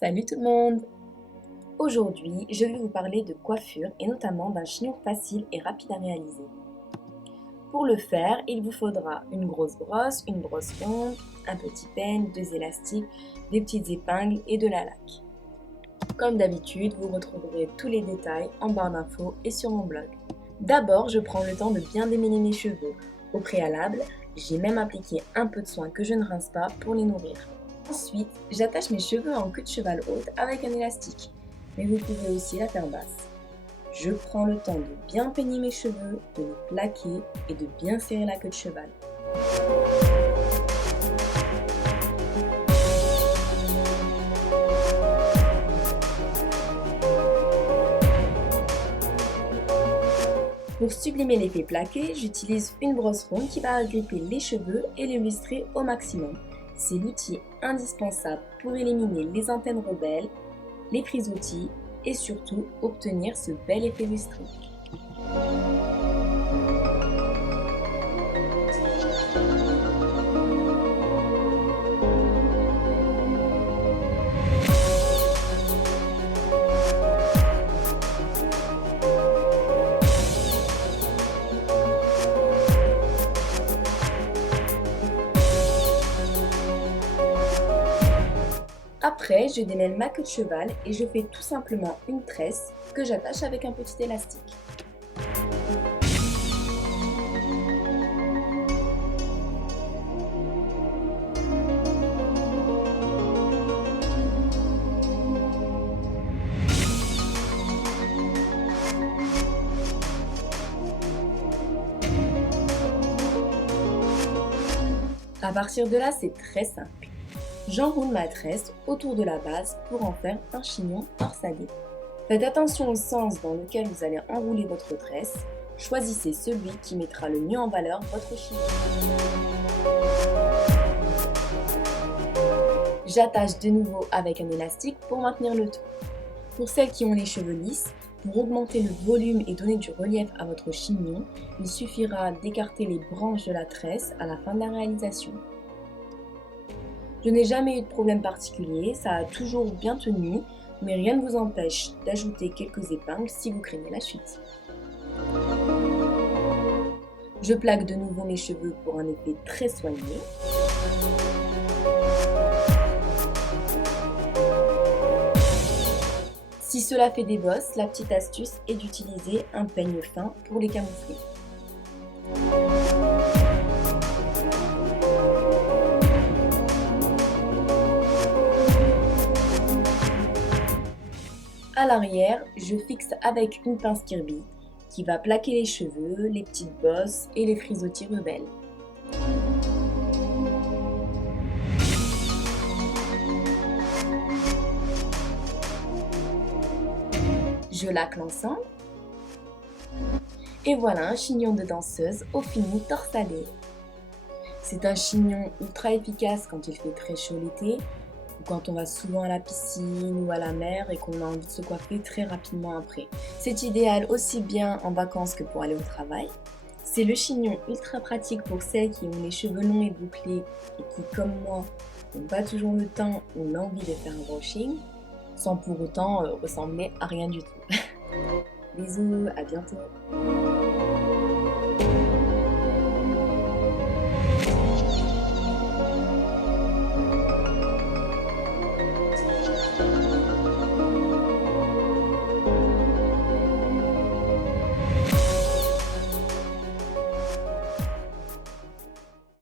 Salut tout le monde! Aujourd'hui, je vais vous parler de coiffure et notamment d'un chignon facile et rapide à réaliser. Pour le faire, il vous faudra une grosse brosse, une brosse ronde, un petit peigne, deux élastiques, des petites épingles et de la laque. Comme d'habitude, vous retrouverez tous les détails en barre d'infos et sur mon blog. D'abord, je prends le temps de bien démêler mes cheveux. Au préalable, j'ai même appliqué un peu de soin que je ne rince pas pour les nourrir. Ensuite, j'attache mes cheveux en queue de cheval haute avec un élastique, mais vous pouvez aussi la faire basse. Je prends le temps de bien peigner mes cheveux, de les plaquer et de bien serrer la queue de cheval. Pour sublimer l'effet plaqué, j'utilise une brosse ronde qui va agripper les cheveux et les lustrer au maximum. C'est l'outil indispensable pour éliminer les antennes rebelles, les frisottis et surtout obtenir ce bel effet lustré. Après, je démêle ma queue de cheval et je fais tout simplement une tresse que j'attache avec un petit élastique. À partir de là, c'est très simple. J'enroule ma tresse autour de la base pour en faire un chignon torsadé. Faites attention au sens dans lequel vous allez enrouler votre tresse. Choisissez celui qui mettra le mieux en valeur votre chignon. J'attache de nouveau avec un élastique pour maintenir le tout. Pour celles qui ont les cheveux lisses, pour augmenter le volume et donner du relief à votre chignon, il suffira d'écarter les branches de la tresse à la fin de la réalisation. Je n'ai jamais eu de problème particulier, ça a toujours bien tenu, mais rien ne vous empêche d'ajouter quelques épingles si vous craignez la chute. Je plaque de nouveau mes cheveux pour un effet très soigné. Si cela fait des bosses, la petite astuce est d'utiliser un peigne fin pour les camoufler. À l'arrière, je fixe avec une pince Kirby qui va plaquer les cheveux, les petites bosses et les frisottis rebelles. Je laque l'ensemble. Et voilà un chignon de danseuse au fini torsadé. C'est un chignon ultra efficace quand il fait très chaud l'été, ou quand on va souvent à la piscine ou à la mer et qu'on a envie de se coiffer très rapidement après. C'est idéal aussi bien en vacances que pour aller au travail. C'est le chignon ultra pratique pour celles qui ont les cheveux longs et bouclés et qui, comme moi, n'ont pas toujours le temps ou l'envie de faire un brushing, sans pour autant ressembler à rien du tout. Bisous, à bientôt!